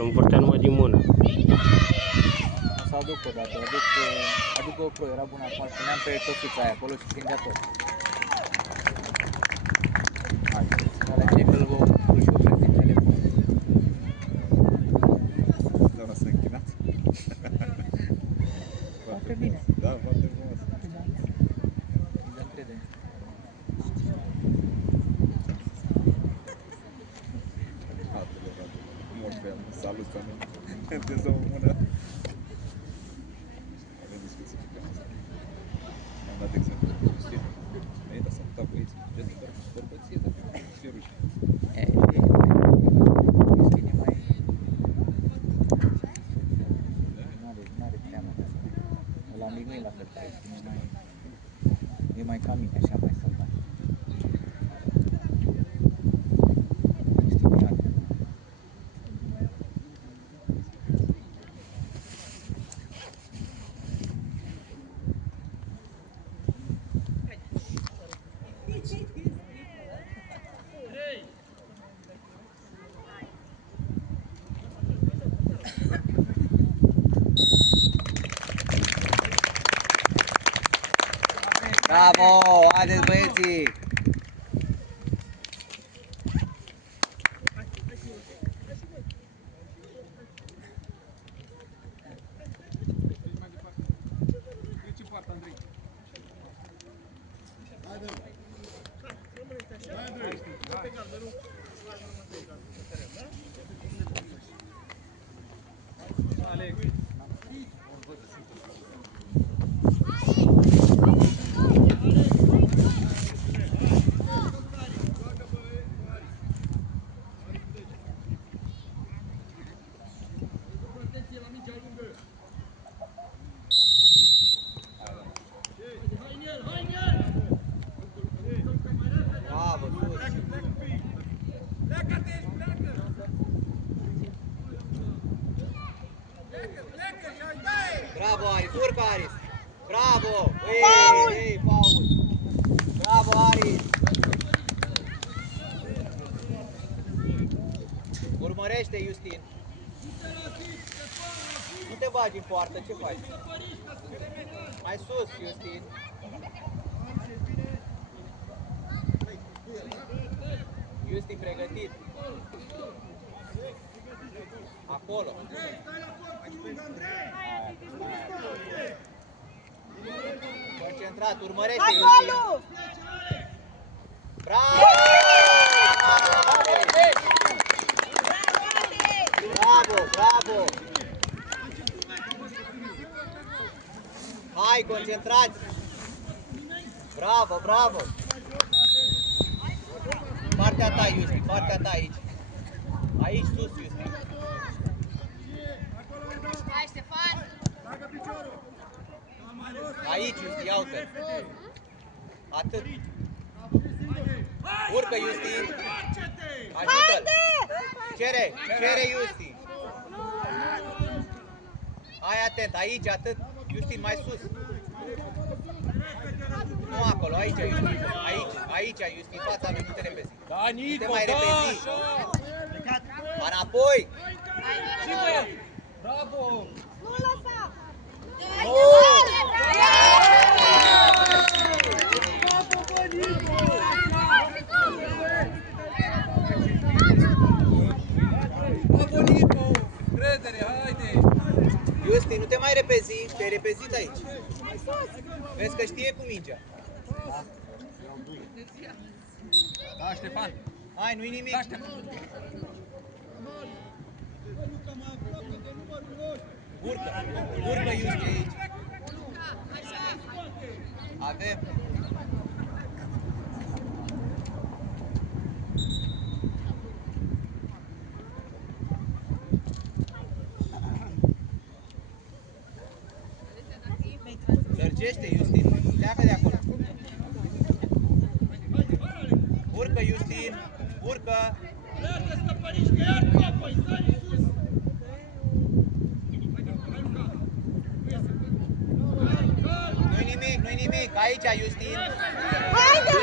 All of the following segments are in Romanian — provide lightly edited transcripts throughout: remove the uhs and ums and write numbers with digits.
Îl învârtea numai din mână. O să aduc o dată, aduc GoPro, era bună acum, îl puneam pe căsuța aia acolo și prindea tot. Hai, alea ce că îl și opresc din telefon. Doamna s-a închinat? Foarte bine. Da, foarte frumos. Îi dăm credere. Mor pe el, salut pe mine. Întins o mână. Avem discuții pe tema asta. Am dat exemplu. Ei, dar s-a mutat băieții. Vedeți, bărbăție, dar pe ce rușine. N-are teamă de asta. Ăla mic nu-i la fel ca e mai ca mine, așa mai sălbat. Bravo! Haideți băieții! Bravo, Aris! Urcă, Aris! Bravo! Ei, Paul! Bravo, Aris! Urmărește, Justin! Nu te bagi în poartă, ce faci? Mai sus, Justin! Justin, pregătit! Acolo! Concentrat, urmărește, Justin! Bravo! Bravo, bravo! Hai, concentrați! Bravo, bravo! Partea ta, Justin, partea ta aici! Aici sus, Justin! Hai, Ștefan! Aici, Justin, ia uite! Atât! Urcă, Justin! Ajută-l! Cere, Justin! Hai atent, aici, atât! Justin, mai sus! Nu acolo, aici, Justin! Aici, Justin, fața lui, nu te repezi! Da, Nico, nu te mai repezi! da! Înapoi! Bravo! Nu lăsa! Bravo, Nico! Credere, haide! Justin, nu te mai repezi, te-ai repezit aici. Vezi că știe cu mingea. Da, Ștefan! Hai, nu-i nimic. Da, Ștefan! Urcă, Justin, aici. Avem. Lărgește, Justin. Pleacă de acolo. Urcă, Justin. Urcă. Nu-i nimic. Aici, Justin. Haide!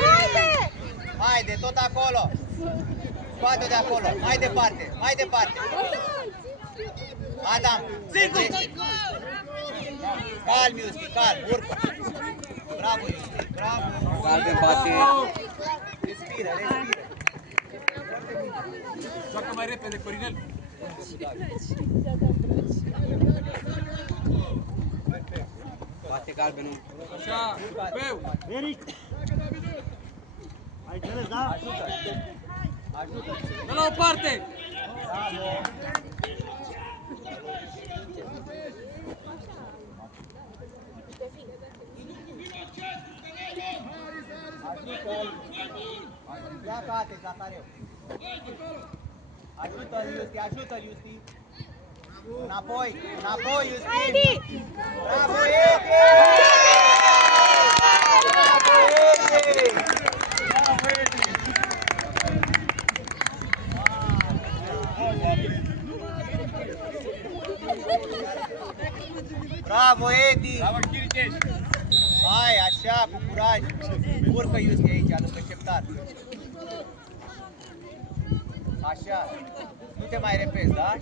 Haide, tot acolo. Scoate-o de acolo. Mai departe. Adam! Calm, Iusti, calm, urcă! Bravo, Iusti, bravo! Galben bate. Respiră, respiră! Joacă mai repede, Corinel. Bate galbenul. Așa, peu. Ai înțeles, da? Dă la o parte. Ia pe Ate, Zahareu! Ajută-l, Iusti, ajută-l, Iusti! Înapoi, înapoi, Iusti! Bravo, Edi! Bravo, Edi! Bravo, Edi! Bravo, Chiricheș. Hai, așa, cu curaj! Urcă, Iusti, aici, lângă șeptar! Așa, nu te mai repezi, da?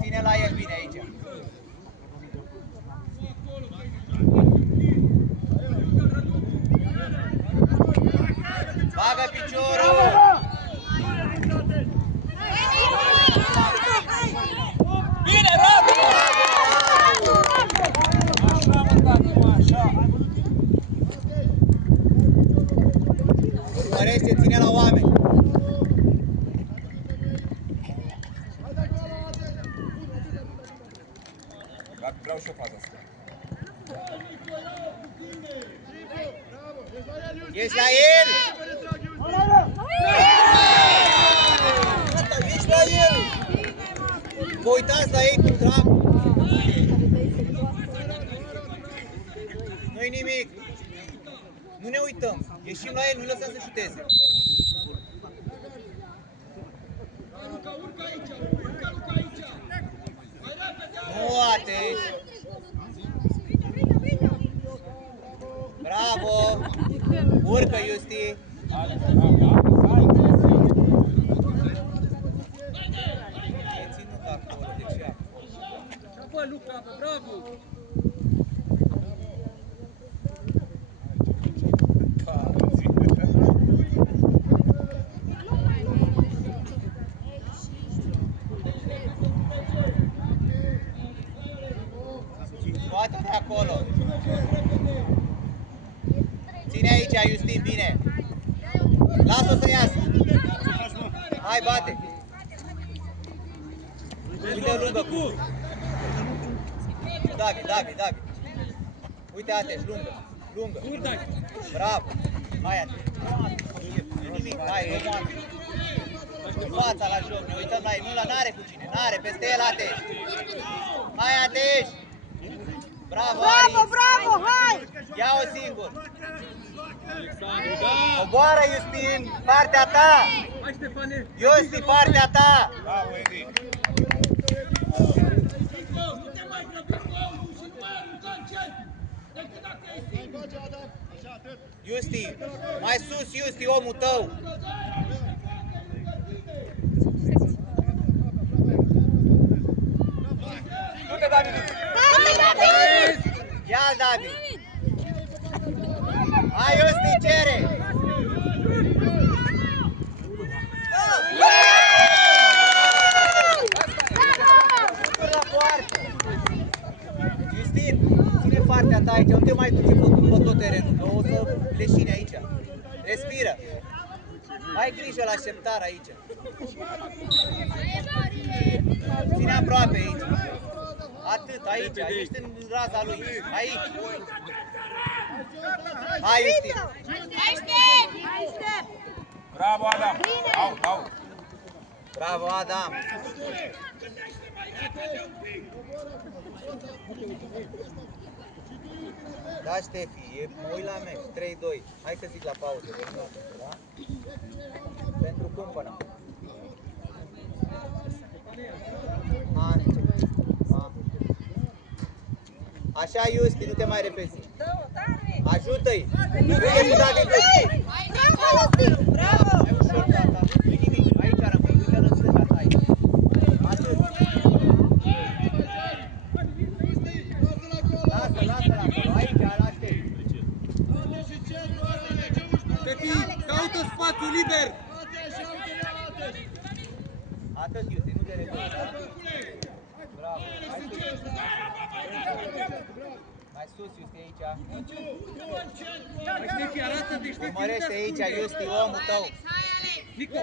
Ține la el bine aici. Bagă piciorul! Bine, Robi! Așa, mă, tati, așa. Urmărește, ține la oameni! Vreau și o fază asta. Ești la el! Ești la el! Vă uitați la ei cu drag! Nu-i nimic! Nu ne uităm! Ieșim la el, nu-i lăsăm să șuteze! Nu, Ateș! Bravo! Urcă, Iusti! E ținut acolo, de ce acolo? Bă, Luca, bravo! Scoate de acolo! Ține aici, Iustin, bine! Lasă-o să iasă! Hai, bate! Uite lungă cu David! Uite, Ateș, lungă! Bravo! Hai, Ateș! Nu nimic, hai, în fața la joc, ne uităm la el, n-are cu cine, n-are, peste el, Ateș! Hai, Ateș! Bravo, Aris! Bravo, hai! Ia-o singur! Coboară, Iustin, partea ta! Hai, Ștefane! Iusti, partea ta! Bravo, Edi! Iusti, mai sus, Iusti, omul tău! Du-te, David! Ia-l, David! Hai, Iusti, cere! Șuturi la poartă! Justin, ține partea ta aici, nu te mai duce pe tot terenul, că o să leșine aici. Respiră! Ai grijă la așteptare aici. Ține aproape aici. Atât, aici, ești în raza lui. Aici. Hai, Justin. Bravo, Adam! Au! Bravo, Adam. Da, Ștefi, mă uit la meci, 3-2. Hai că zic la pauză, da? Pentru cumpănă. Așa, Iusti, nu te mai repezi. Ajută-i! Uite-i, David! Bravo! Mai ușor, tata. Nu-i nimic. Aici rămâi, uite-l în stânga ta aici. Atât. Atât, Iusti, nu te retragi. Bravo. Mai sus, Iusti, aici. Hai, Ștefi, arată-te, Ștefi. Urmărește aici, Iusti, omul tău. Nico.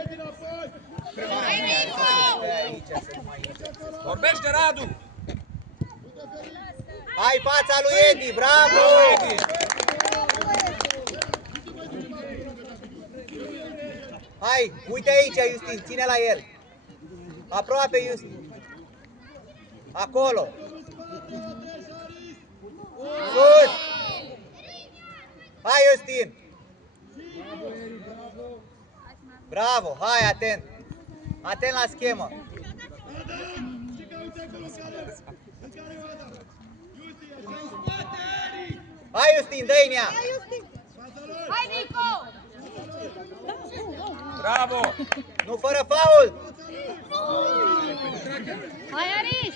Aici să nu mai intre. Vorbește, Radu! Hai, fața lui Edi, bravo! Hai, uite aici, Iustin, ține la el. Aproape, Iustin. Acolo. Sus! Hai, Iustin! Bravo, hai, atent! Atent la schemă! Hai, Iustin, dă-i nea! Hai, Nico! Bravo! Nu fără faul! Hai, Aris!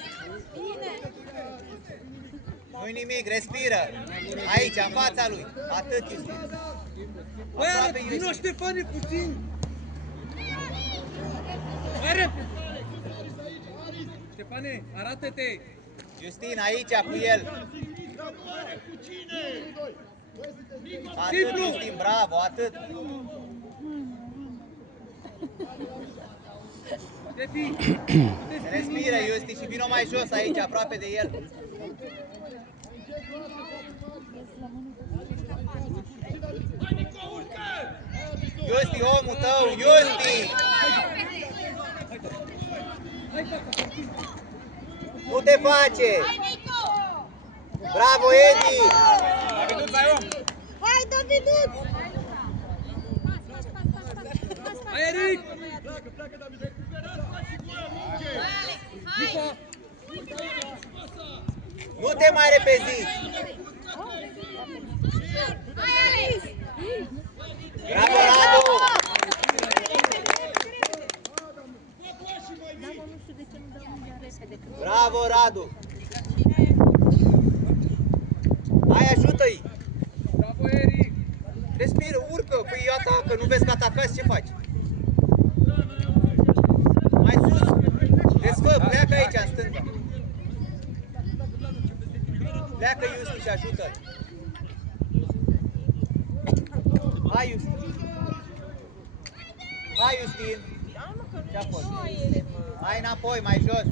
Nu-i nimic, respiră! Aici, în fața lui! Atât, Iustin! Băi, Aproape, vino, Iustin! Ștefane, puțin. Hai, repede. Ștefane, arată-te. Iustin, aici, cu el! Atât, Simplu. Iustin, bravo, atât! Ștefi. Respiră, Iustin, și vino mai jos aici, aproape de el! Iusti, omul tău, Iusti! Nu te face! Hai, Nico! Bravo, Edi! Daviduț, ai om! Hai, Daviduț! Hai, Eric. Nico. Nu te mai repezi! Hai, Alex! Bravo, Radu! Bravo, Radu! Hai, ajută-i! Bravo, Eric. Respiră, urcă, păi atacă, nu vezi că atacați, ce faci? Mai sus! Desfă, pleacă aici, în stânga! Pleacă, Iusti, și ajută-l! Hai, Iustin! Hai, Iustin! Ce-a fost? Hai înapoi, mai jos!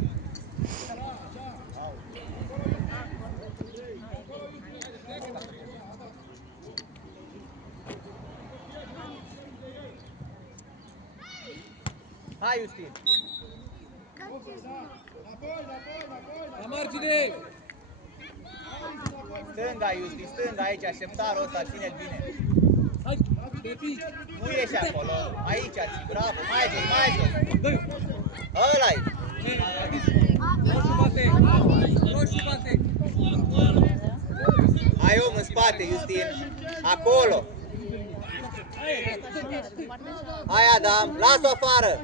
Hai, Iustin! La margine. Stânga, Iustin, stânga aici, așteptarul ăsta, ține-l bine! Hai, Ștefi. Nu ieși acolo, aici ții, bravo, mai jos, mai jos! Dă-i. Ăla-i! Roșu bate. Roșu bate. Ai om în spate, Iustin! Acolo! Hai, Adam, lasă-o afară!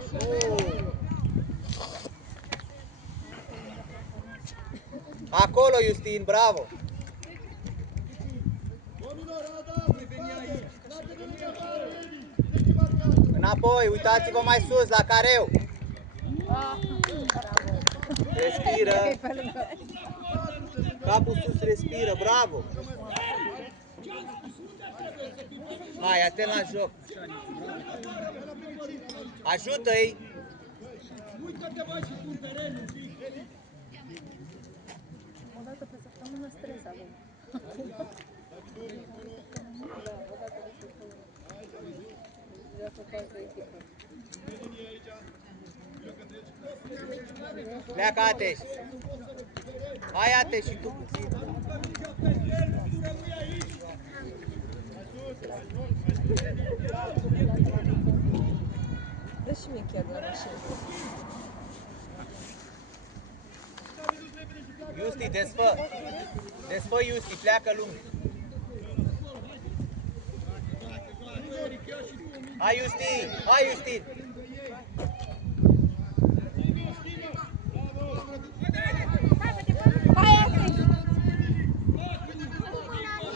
Acolo, Iustin, bravo! Înapoi, uitați-vă mai sus, la careu! Respiră! Capul sus, respiră, bravo! Hai, atent la joc! Ajută-i! Odată pe săptămână stres avem. Pleacă, Ateș! Hai, Ateș, și tu puțin! Dă și mie chiar de la mașină. Iusti, desfă! Desfă, Iusti, pleacă lung! Hai, Iusti! Hai, Iusti!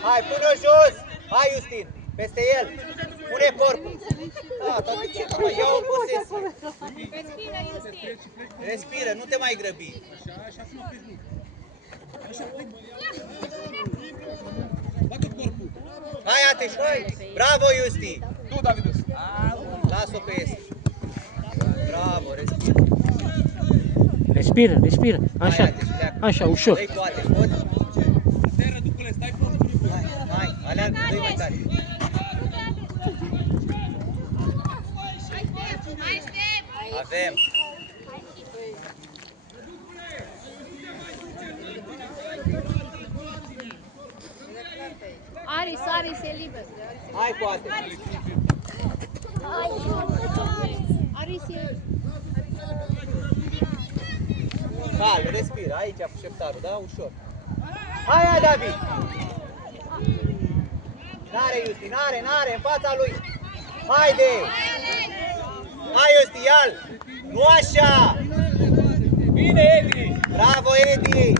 Hai, pune-o jos! Hai, Iustin! Peste el! Pune corpul. Da, dar de ce mai ia o posesie? Respiră, Iustin. Respiră, nu te mai grăbi. Așa, și nu pleci mult. Așa, hai. Bate corpul. Hai, Ateș, hai! Bravo, Iusti! Tu, Davidus! Las-o că este. Bravo, respiră. Respiră, respiră. Așa, Hai, Ateș, pleacă. așa, ușor. Dă-i cu Ateș, poți? Stai, Răducule, stai prost. Hai, aleargă, dă-i mai tare. Avem. Aris, Aris e liber. Hai cu Ateș. Aris e... Calm, respiră. Aici cu șeptarul, da? Ușor. Hai, David! N-are, Iusti, n-are, în fața lui. Haide! Hai, Iusti, ia-l! Nu așa! Bine, Edi! Bravo, Edi!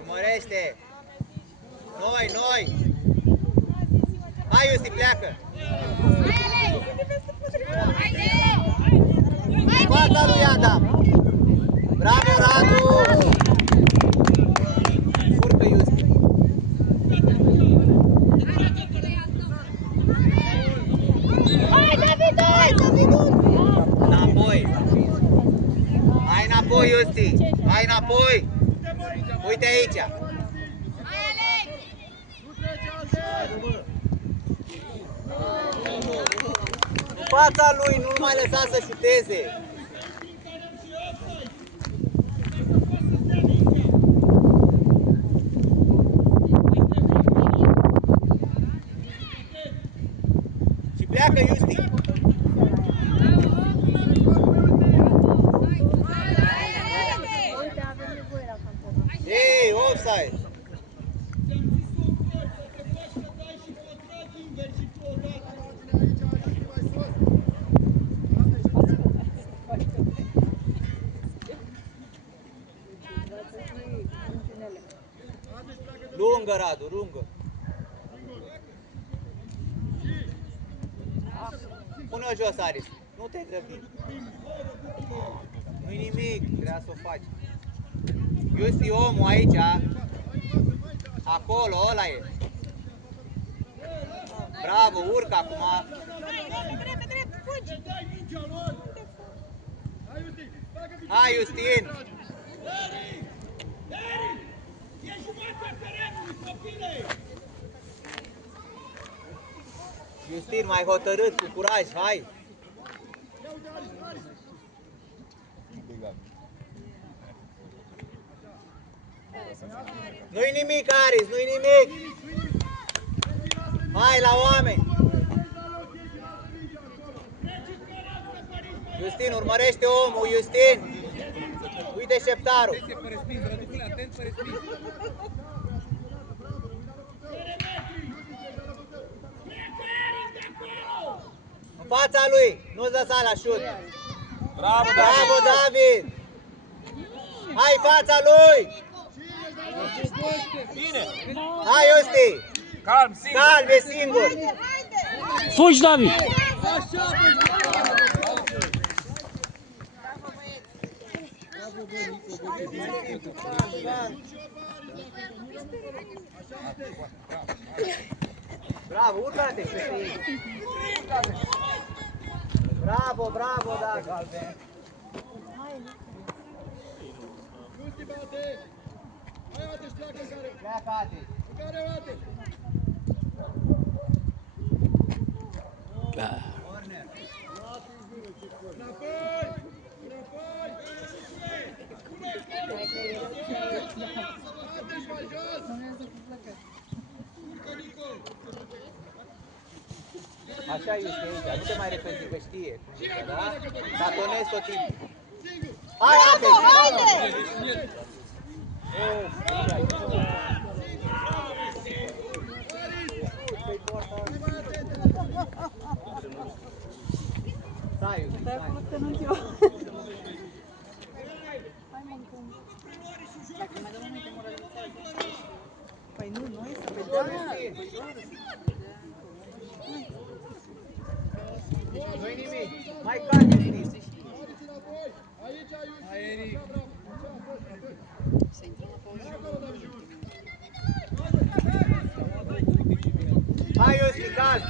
Urmărește! Noi! Hai, Iusti, pleacă! Fața lui Adam! Bravo, Radu! Urcă, Iusti! Hai, Davidul! Înapoi! Hai înapoi, Iusti! Hai înapoi! Uite aici! În fața lui, nu mai lăsa să șuteze! Și pleacă, Iusti! Ei, offside! Lungă, Radu, lungă! Pune-o jos, Aris! Nu te grăbi! Nu-i nimic, trebuia să o faci! Iusti, omul aici, acolo, ăla e. Bravo, urcă acum. Hai, Iustin. Iustin, mai hotărât, cu curaj, hai. Nu-i nimic, Aris, nu-i nimic! Hai la oameni! Iustin, urmărește omul, Iustin! Uite șeptarul! Atenție pe respins, Răducule, atent pe respins. În fața lui, nu-ți lăsa la șut! Bravo, Bravo, David! Hai, fața lui! Bine! Hai, Iusti! Calm, singur! Calm, e singur! Fugi, David! Bravo, urcă-te! Bravo, bravo, David! Pleacă, Ate! Corner! Așa este aici, nu te mai repezi că știe. Da? Tatonezi tot timpul. Hai, Bravo, Ate! haide! Stai, Stai acolo că nu eu. Hai mă, cum? Dacă mai dăm mâine moralizează. Păi nu, noi să vedem. nu-i nimic. Mai calm, Iusti. Hai, Eric. Hai, Iusti, calm.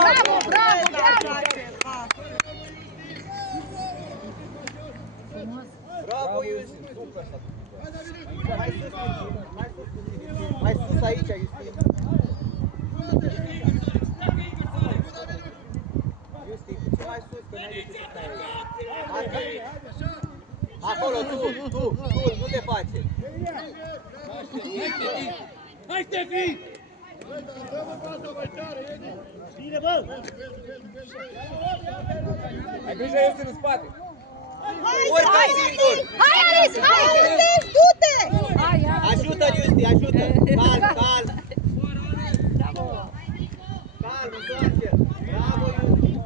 Bravo, bravo! Bravo, Iusti. Mai sus, mai sus. Mai sus aici, Iusti. Iusti, puțin mai sus, că n-ai de ce să stai aici. Acolo, tu, nu te face. Hai, Stefi! Ai grijă, este în spate. Urcă singur. Hai, Alice, hai, du-te! Ajută-l, Iusti, ajută. Calm. Calm, întoarce-l. Bravo, Iusti.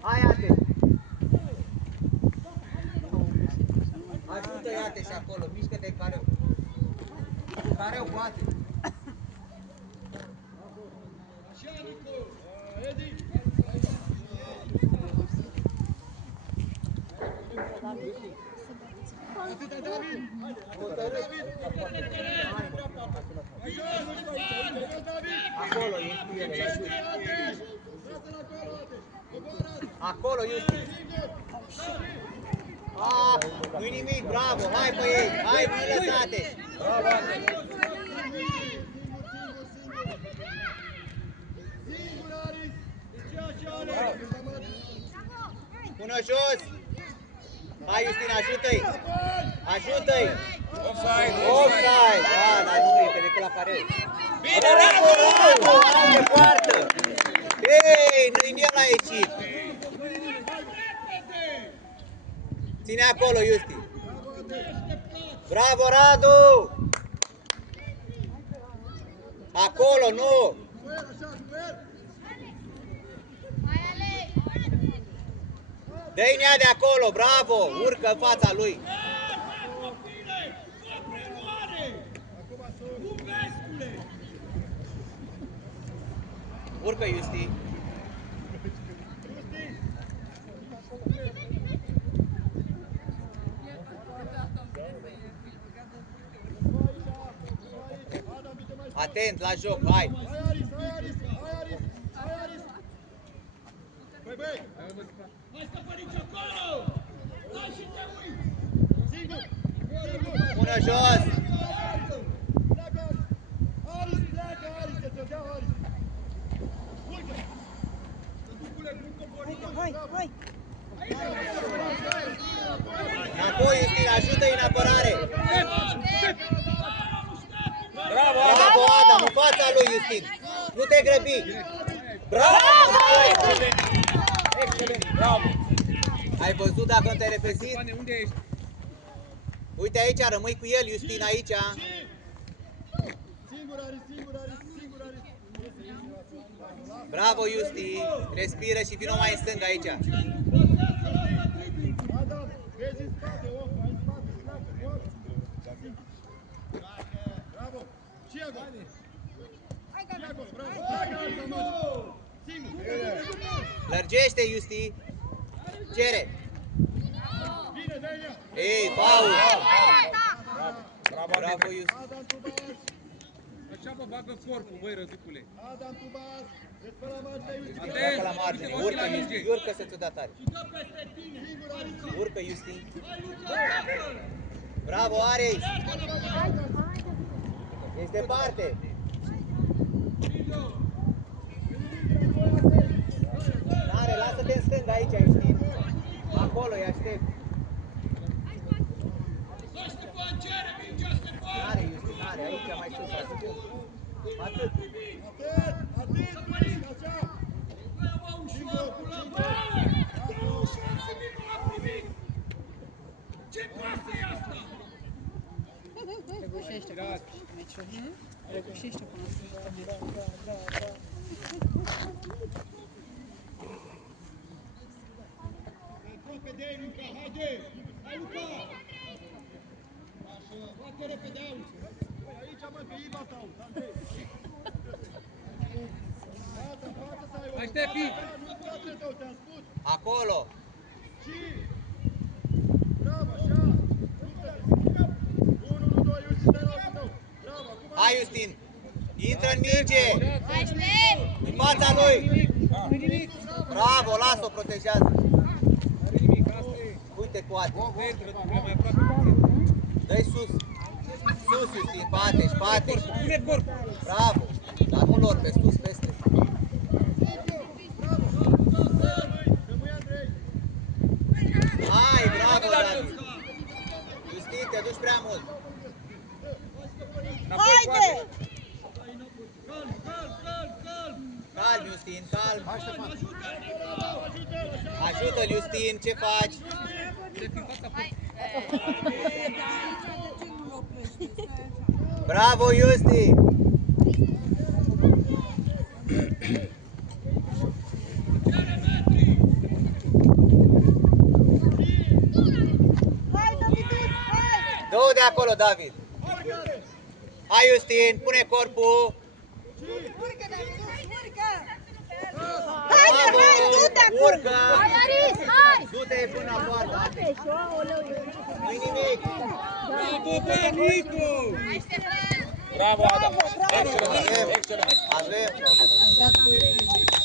Hai, Ate. Ajută-i, Ate, și acolo. Mișcă-te în careu. Careu cu Ate. Acolo, Iusti, el, ajută. Acolo, Iusti. Nu-i nimic, bravo, hai pe ei, hai, nu lăsate. Pune-o jos. Hai, Iustin, ajută-i. Ajută-i. Offside. Da, dar nu e, pe decât la care. Bine, Bravo, de poartă. Ei, nu-i el a ieșit. Ține acolo, Iusti. Bravo, Radu. Acolo, nu. Dă-i nea de acolo, bravo. Urcă în fața lui. Urcă, Iusti. Atent la joc, hai. Pune jos. Hai. Înapoi, Iustin, ajută-i în apărare. Bravo! Bravo, Adam, în fața lui, Iustin. Nu te grăbi. Bravo! Excelent! Bravo! Ai văzut dacă nu te-ai repezit? Ioane, unde ești? Uite aici, rămâi cu el, Iustin, aici. Bravo, Iusti. Respiră și vină mai în stânga aici. Lărgește, Iusti. Cere. Ei, faul. Bravo, Iusti. Așa mă bagă corpul, băi, Răducule. Pleacă la margine. Urcă, Iusti. Urcă să ți-o da tare. Urcă, Iusti. Bravo, Aris. Ești departe. N-are, lasă-te în stânga aici, Iusti. Acolo, îi aștept. N-are, Iusti, n-are. Aici, mai sus, la stânga. Atât. Reușește până la sfârșitul meciului. Reușește până la sfârșitul meciului. Repede, Luca, haide! Hai, Luca! Așa, foarte repede, auzi! Aici, mă, că Iva tău, Andrei! Față, față să ai o... Hai, Ștepi! Nu spate tău, te-am spus! Acolo. Și... Bravo, așa! 1, 2, Iusi, stai la tău! Bravo, acum... Hai, Justin. Intră în minge. Aștept! În fața lui. Nu-i nimic! Bravo, lasă-o, protejează. Are nimic, asta e! Uite cu ate. Intră, du-le mai aproape! Dă-i sus. Sus, Justin, spate, spate. Pune corpul! Bravo. Dar nu lor, pe sus, peste. Rămâi, Andrei! Hai, bravo, David. Justin, te duci prea mult. Haide! Calm, Justin, calm. Ajută-l, Justin, ce faci? Bravo, Justin. Hai, Davidut, hai! Dă-o de acolo, David. Hai, Justin, pune corpul. Urcă, Davidut, urcă! Bravo, hai, du-te acum! urcă. Hai, Aris, hai! Du-te până la poartă. Nu-i nimic. Bravo, Banicu! Așteptăm! Bravo, Adam! Avem, Excelent! avem. Gata, Andrei.